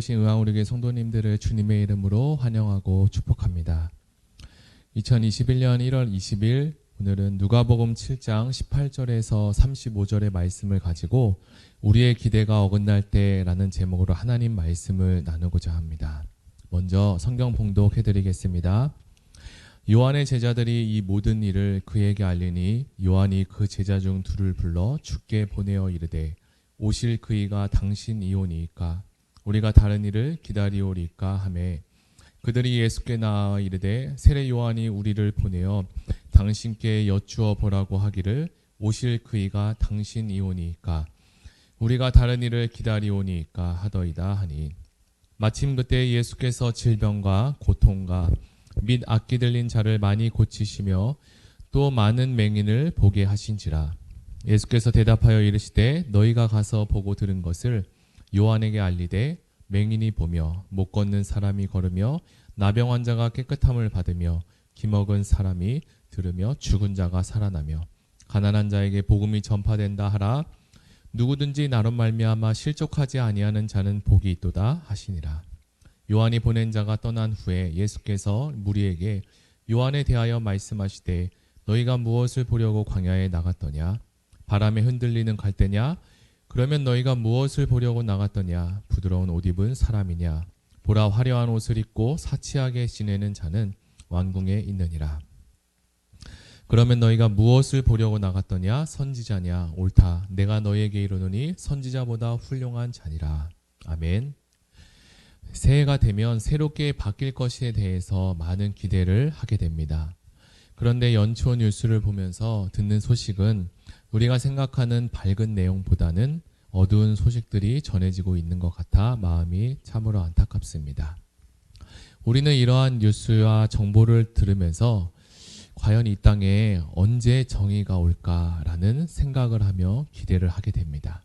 오신 의왕우리교회 성도님들을 주님의 이름으로 환영하고 축복합니다. 2021년 1월 20일 오늘은 누가복음 7장 18절에서 35절의 말씀을 가지고 우리의 기대가 어긋날 때라는 제목으로 하나님 말씀을 나누고자 합니다. 먼저 성경 봉독해드리겠습니다. 요한의 제자들이 이 모든 일을 그에게 알리니 요한이 그 제자 중 둘을 불러 주께 보내어 이르되 오실 그이가 당신이오니이까 우리가 다른 일을 기다리오리까 하매 그들이 예수께 나아 이르되 세례 요한이 우리를 보내어 당신께 여쭈어 보라고 하기를 오실 그이가 당신이오니이까 우리가 다른 일을 기다리오니이까 하더이다 하니 마침 그때 예수께서 질병과 고통과 및 악기 들린 자를 많이 고치시며 또 많은 맹인을 보게 하신지라. 예수께서 대답하여 이르시되 너희가 가서 보고 들은 것을 요한에게 알리되 맹인이 보며 못 걷는 사람이 걸으며 나병 환자가 깨끗함을 받으며 기먹은 사람이 들으며 죽은 자가 살아나며 가난한 자에게 복음이 전파된다 하라. 누구든지 나로 말미암아 실족하지 아니하는 자는 복이 있도다 하시니라. 요한이 보낸 자가 떠난 후에 예수께서 무리에게 요한에 대하여 말씀하시되 너희가 무엇을 보려고 광야에 나갔더냐? 바람에 흔들리는 갈대냐? 그러면 너희가 무엇을 보려고 나갔더냐? 부드러운 옷 입은 사람이냐? 보라 화려한 옷을 입고 사치하게 지내는 자는 왕궁에 있느니라. 그러면 너희가 무엇을 보려고 나갔더냐? 선지자냐? 옳다. 내가 너희에게 이르노니 선지자보다 훌륭한 자니라. 아멘. 새해가 되면 새롭게 바뀔 것에 대해서 많은 기대를 하게 됩니다. 그런데 연초 뉴스를 보면서 듣는 소식은 우리가 생각하는 밝은 내용보다는 어두운 소식들이 전해지고 있는 것 같아 마음이 참으로 안타깝습니다. 우리는 이러한 뉴스와 정보를 들으면서 과연 이 땅에 언제 정의가 올까라는 생각을 하며 기대를 하게 됩니다.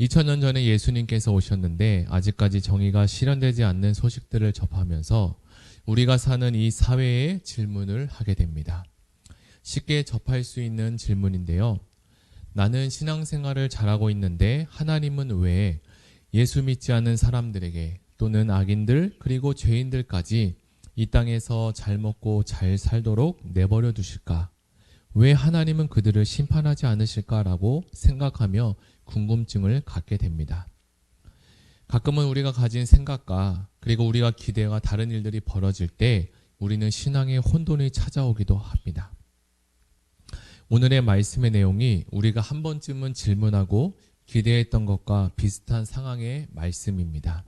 2000년 전에 예수님께서 오셨는데 아직까지 정의가 실현되지 않는 소식들을 접하면서 우리가 사는 이 사회에 질문을 하게 됩니다. 쉽게 접할 수 있는 질문인데요. 나는 신앙생활을 잘하고 있는데 하나님은 왜 예수 믿지 않는 사람들에게 또는 악인들 그리고 죄인들까지 이 땅에서 잘 먹고 잘 살도록 내버려 두실까? 왜 하나님은 그들을 심판하지 않으실까라고 생각하며 궁금증을 갖게 됩니다. 가끔은 우리가 가진 생각과 그리고 우리가 기대와 다른 일들이 벌어질 때 우리는 신앙의 혼돈이 찾아오기도 합니다. 오늘의 말씀의 내용이 우리가 한 번쯤은 질문하고 기대했던 것과 비슷한 상황의 말씀입니다.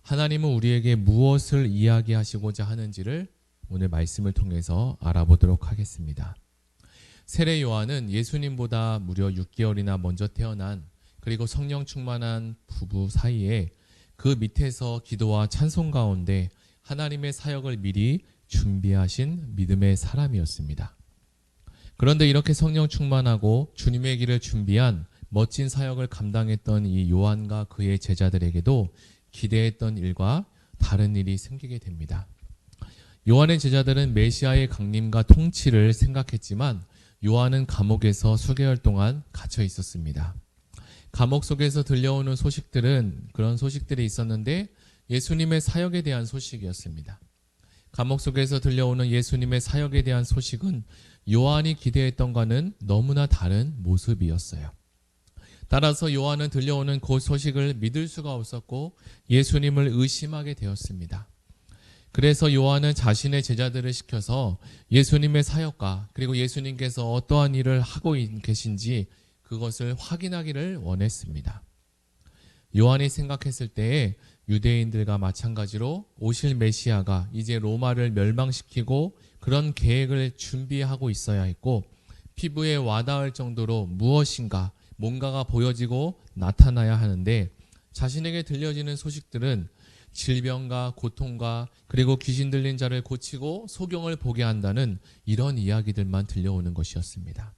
하나님은 우리에게 무엇을 이야기하시고자 하는지를 오늘 말씀을 통해서 알아보도록 하겠습니다. 세례 요한은 예수님보다 무려 6개월이나 먼저 태어난 그리고 성령 충만한 부부 사이에 그 밑에서 기도와 찬송 가운데 하나님의 사역을 미리 준비하신 믿음의 사람이었습니다. 그런데 이렇게 성령 충만하고 주님의 길을 준비한 멋진 사역을 감당했던 이 요한과 그의 제자들에게도 기대했던 일과 다른 일이 생기게 됩니다. 요한의 제자들은 메시아의 강림과 통치를 생각했지만 요한은 감옥에서 수개월 동안 갇혀 있었습니다. 감옥 속에서 들려오는 소식들은 그런 소식들이 있었는데 예수님의 사역에 대한 소식이었습니다. 감옥 속에서 들려오는 예수님의 사역에 대한 소식은 요한이 기대했던과는 너무나 다른 모습이었어요. 따라서 요한은 들려오는 그 소식을 믿을 수가 없었고 예수님을 의심하게 되었습니다. 그래서 요한은 자신의 제자들을 시켜서 예수님의 사역과 그리고 예수님께서 어떠한 일을 하고 계신지 그것을 확인하기를 원했습니다. 요한이 생각했을 때에 유대인들과 마찬가지로 오실 메시아가 이제 로마를 멸망시키고 그런 계획을 준비하고 있어야 했고 피부에 와닿을 정도로 무엇인가 뭔가가 보여지고 나타나야 하는데 자신에게 들려지는 소식들은 질병과 고통과 그리고 귀신 들린 자를 고치고 소경을 보게 한다는 이런 이야기들만 들려오는 것이었습니다.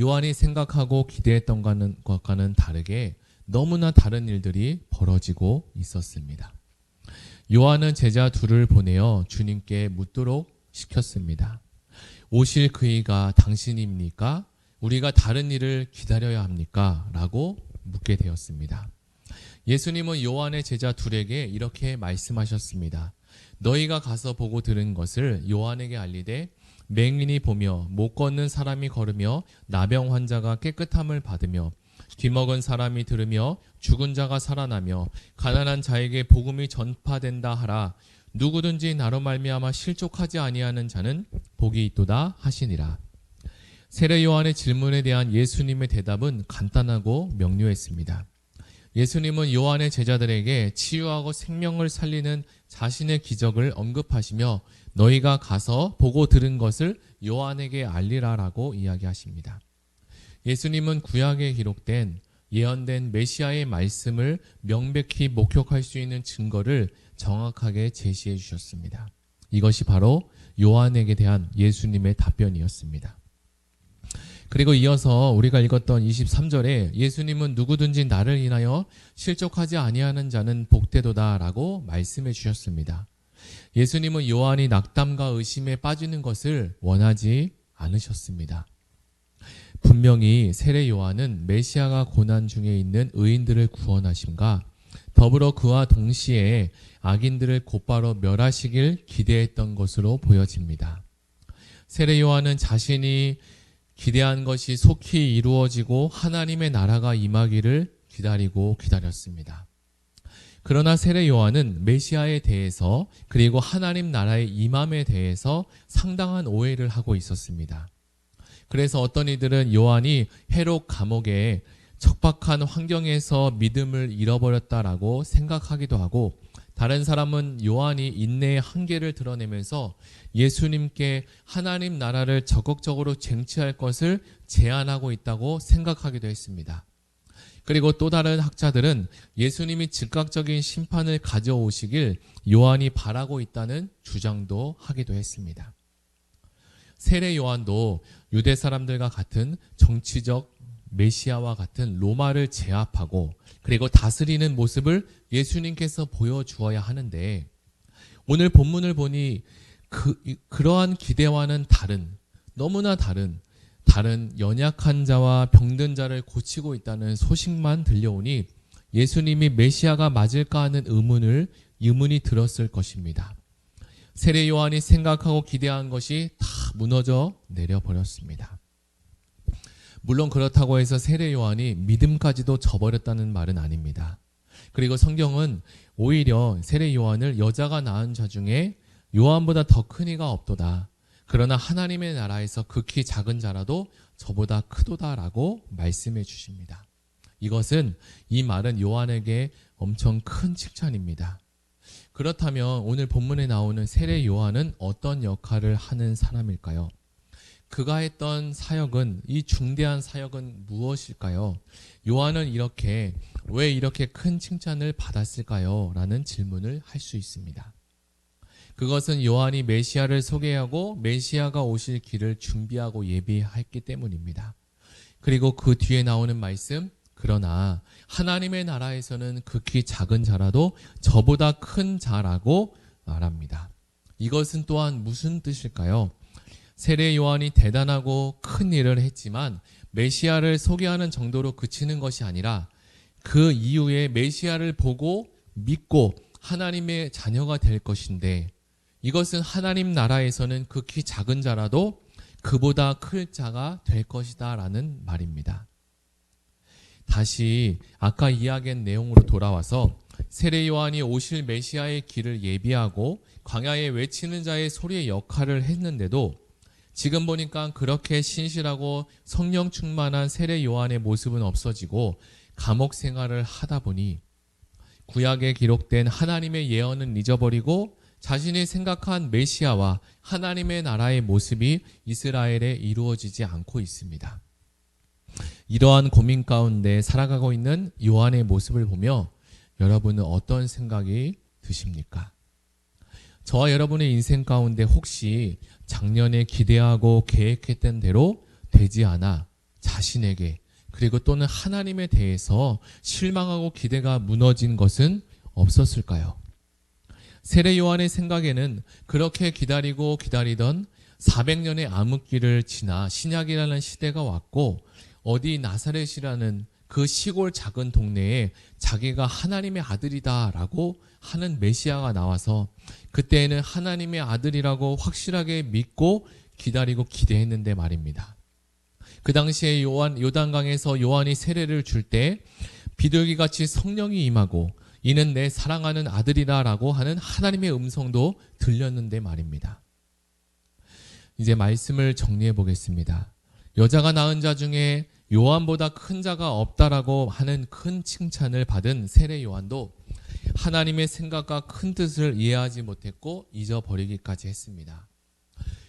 요한이 생각하고 기대했던 것과는 다르게 너무나 다른 일들이 벌어지고 있었습니다. 요한은 제자 둘을 보내어 주님께 묻도록 시켰습니다. 오실 그이가 당신입니까? 우리가 다른 일을 기다려야 합니까? 라고 묻게 되었습니다. 예수님은 요한의 제자 둘에게 이렇게 말씀하셨습니다. 너희가 가서 보고 들은 것을 요한에게 알리되 맹인이 보며 못 걷는 사람이 걸으며 나병 환자가 깨끗함을 받으며 뒤먹은 사람이 들으며 죽은 자가 살아나며 가난한 자에게 복음이 전파된다 하라. 누구든지 나로 말미암아 실족하지 아니하는 자는 복이 있도다 하시니라. 세례 요한의 질문에 대한 예수님의 대답은 간단하고 명료했습니다. 예수님은 요한의 제자들에게 치유하고 생명을 살리는 자신의 기적을 언급하시며 너희가 가서 보고 들은 것을 요한에게 알리라라고 이야기하십니다. 예수님은 구약에 기록된 예언된 메시아의 말씀을 명백히 목격할 수 있는 증거를 정확하게 제시해 주셨습니다. 이것이 바로 요한에게 대한 예수님의 답변이었습니다. 그리고 이어서 우리가 읽었던 23절에 예수님은 누구든지 나를 인하여 실족하지 아니하는 자는 복되도다 라고 말씀해 주셨습니다. 예수님은 요한이 낙담과 의심에 빠지는 것을 원하지 않으셨습니다. 분명히 세례 요한은 메시아가 고난 중에 있는 의인들을 구원하심과 더불어 그와 동시에 악인들을 곧바로 멸하시길 기대했던 것으로 보여집니다. 세례 요한은 자신이 기대한 것이 속히 이루어지고 하나님의 나라가 임하기를 기다리고 기다렸습니다. 그러나 세례 요한은 메시아에 대해서 그리고 하나님 나라의 임함에 대해서 상당한 오해를 하고 있었습니다. 그래서 어떤 이들은 요한이 헤롯 감옥에 척박한 환경에서 믿음을 잃어버렸다라고 생각하기도 하고, 다른 사람은 요한이 인내의 한계를 드러내면서 예수님께 하나님 나라를 적극적으로 쟁취할 것을 제안하고 있다고 생각하기도 했습니다. 그리고 또 다른 학자들은 예수님이 즉각적인 심판을 가져오시길 요한이 바라고 있다는 주장도 하기도 했습니다. 세례 요한도 유대 사람들과 같은 정치적 메시아와 같은 로마를 제압하고 그리고 다스리는 모습을 예수님께서 보여주어야 하는데, 오늘 본문을 보니 그러한 기대와는 너무나 다른 연약한 자와 병든 자를 고치고 있다는 소식만 들려오니 예수님이 메시아가 맞을까 하는 의문이 들었을 것입니다. 세례 요한이 생각하고 기대한 것이 다 무너져 내려버렸습니다. 물론 그렇다고 해서 세례 요한이 믿음까지도 저버렸다는 말은 아닙니다. 그리고 성경은 오히려 세례 요한을 여자가 낳은 자 중에 요한보다 더 큰 이가 없도다. 그러나 하나님의 나라에서 극히 작은 자라도 저보다 크도다라고 말씀해 주십니다. 이 말은 요한에게 엄청 큰 칭찬입니다. 그렇다면 오늘 본문에 나오는 세례 요한은 어떤 역할을 하는 사람일까요? 그가 했던 사역은, 이 중대한 사역은 무엇일까요? 요한은 왜 이렇게 큰 칭찬을 받았을까요? 라는 질문을 할 수 있습니다. 그것은 요한이 메시아를 소개하고 메시아가 오실 길을 준비하고 예비했기 때문입니다. 그리고 그 뒤에 나오는 말씀, 그러나 하나님의 나라에서는 극히 작은 자라도 저보다 큰 자라고 말합니다. 이것은 또한 무슨 뜻일까요? 세례 요한이 대단하고 큰 일을 했지만 메시아를 소개하는 정도로 그치는 것이 아니라 그 이후에 메시아를 보고 믿고 하나님의 자녀가 될 것인데, 이것은 하나님 나라에서는 극히 작은 자라도 그보다 큰 자가 될 것이다 라는 말입니다. 다시 아까 이야기한 내용으로 돌아와서 세례 요한이 오실 메시아의 길을 예비하고 광야에 외치는 자의 소리의 역할을 했는데도 지금 보니까 그렇게 신실하고 성령 충만한 세례 요한의 모습은 없어지고 감옥 생활을 하다 보니 구약에 기록된 하나님의 예언은 잊어버리고 자신이 생각한 메시아와 하나님의 나라의 모습이 이스라엘에 이루어지지 않고 있습니다. 이러한 고민 가운데 살아가고 있는 요한의 모습을 보며 여러분은 어떤 생각이 드십니까? 저와 여러분의 인생 가운데 혹시 작년에 기대하고 계획했던 대로 되지 않아 자신에게 그리고 또는 하나님에 대해서 실망하고 기대가 무너진 것은 없었을까요? 세례 요한의 생각에는 그렇게 기다리고 기다리던 400년의 암흑기를 지나 신약이라는 시대가 왔고 어디 나사렛이라는 그 시골 작은 동네에 자기가 하나님의 아들이다라고 하는 메시아가 나와서 그때에는 하나님의 아들이라고 확실하게 믿고 기다리고 기대했는데 말입니다. 그 당시에 요단강에서 요한이 세례를 줄 때 비둘기같이 성령이 임하고 이는 내 사랑하는 아들이다라고 하는 하나님의 음성도 들렸는데 말입니다. 이제 말씀을 정리해 보겠습니다. 여자가 낳은 자 중에 요한보다 큰 자가 없다라고 하는 큰 칭찬을 받은 세례 요한도 하나님의 생각과 큰 뜻을 이해하지 못했고 잊어버리기까지 했습니다.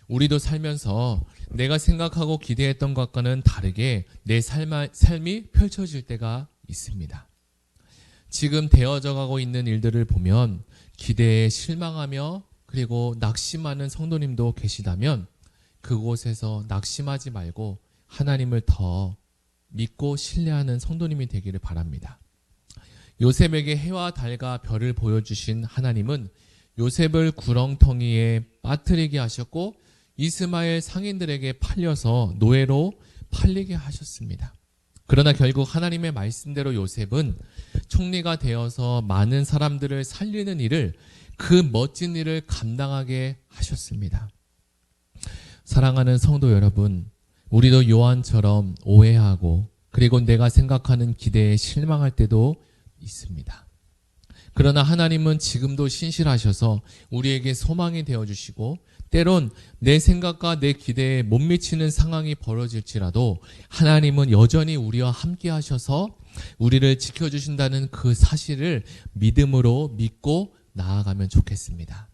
우리도 살면서 내가 생각하고 기대했던 것과는 다르게 내 삶이 펼쳐질 때가 있습니다. 지금 되어져 가고 있는 일들을 보면 기대에 실망하며 그리고 낙심하는 성도님도 계시다면 그곳에서 낙심하지 말고 하나님을 더 믿고 신뢰하는 성도님이 되기를 바랍니다. 요셉에게 해와 달과 별을 보여주신 하나님은 요셉을 구렁텅이에 빠뜨리게 하셨고 이스마엘 상인들에게 팔려서 노예로 팔리게 하셨습니다. 그러나 결국 하나님의 말씀대로 요셉은 총리가 되어서 많은 사람들을 살리는 일을 그 멋진 일을 감당하게 하셨습니다. 사랑하는 성도 여러분, 우리도 요한처럼 오해하고 그리고 내가 생각하는 기대에 실망할 때도 있습니다. 그러나 하나님은 지금도 신실하셔서 우리에게 소망이 되어주시고 때론 내 생각과 내 기대에 못 미치는 상황이 벌어질지라도 하나님은 여전히 우리와 함께 하셔서 우리를 지켜주신다는 그 사실을 믿음으로 믿고 나아가면 좋겠습니다.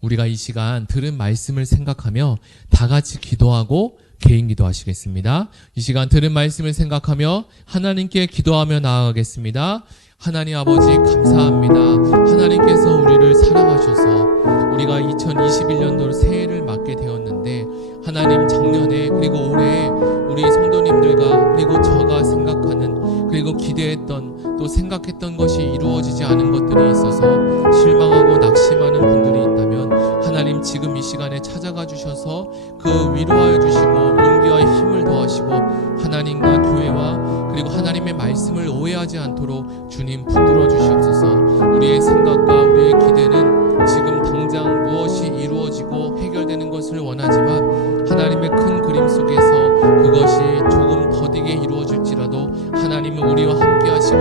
우리가 이 시간 들은 말씀을 생각하며 다 같이 기도하고 개인 기도하시겠습니다. 이 시간 들은 말씀을 생각하며 하나님께 기도하며 나아가겠습니다. 하나님 아버지 감사합니다. 하나님께서 우리를 사랑하셔서 우리가 2021년도 새해를 맞게 되었는데 하나님 작년에 그리고 올해 우리 성도님들과 그리고 저가 생각하는 그리고 기대했던 또 생각했던 것이 이루어지지 않은 것들이 있어서 실망하고 낙심하는 분들이 있다면 하나님 지금 이 시간에 찾아가 주셔서 그 위로하여 주시고 용기와 힘을 더하시고 하나님과 교회와 그리고 하나님의 말씀을 오해하지 않도록 주님 붙들어 주시옵소서. 우리의 생각과 우리의 기대는 지금 당장 무엇이 이루어지고 해결되는 것을 원하지만 하나님의 큰 그림 속에서 그것이 조금 더디게 이루어질지라도 하나님은 우리와 함께 하시고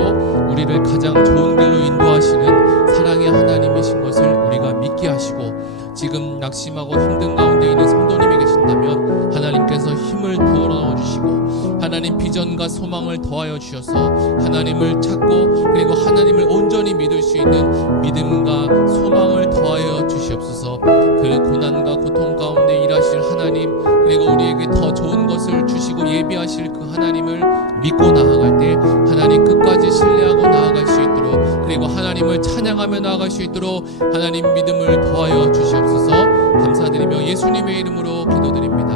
우리를 가장 좋은 길로 인도하시는 사랑의 하나님이신 것을 우리가 믿게 하시고 지금 낙심하고 힘든 가운데 있는 성도님이 계신다면 하나님께서 힘을 부어 넣어주시고 하나님 비전과 소망을 더하여 주셔서 하나님을 찾고 그리고 하나님을 온전히 믿을 수 있는 믿음과 소망을 더하여 주시옵소서. 그 고난과 고통 가운데 일하실 하나님 그리고 우리에게 더 좋은 것을 주시고 예비하실 그 하나님을 믿고 나아갈 때 하나님 끝까지 신뢰하고 나아갈 수 있도록 그리고 하나님을 찬양하며 나아갈 수 있도록 하나님 믿음을 더하여 주시옵소서. 감사드리며 예수님의 이름으로 기도드립니다.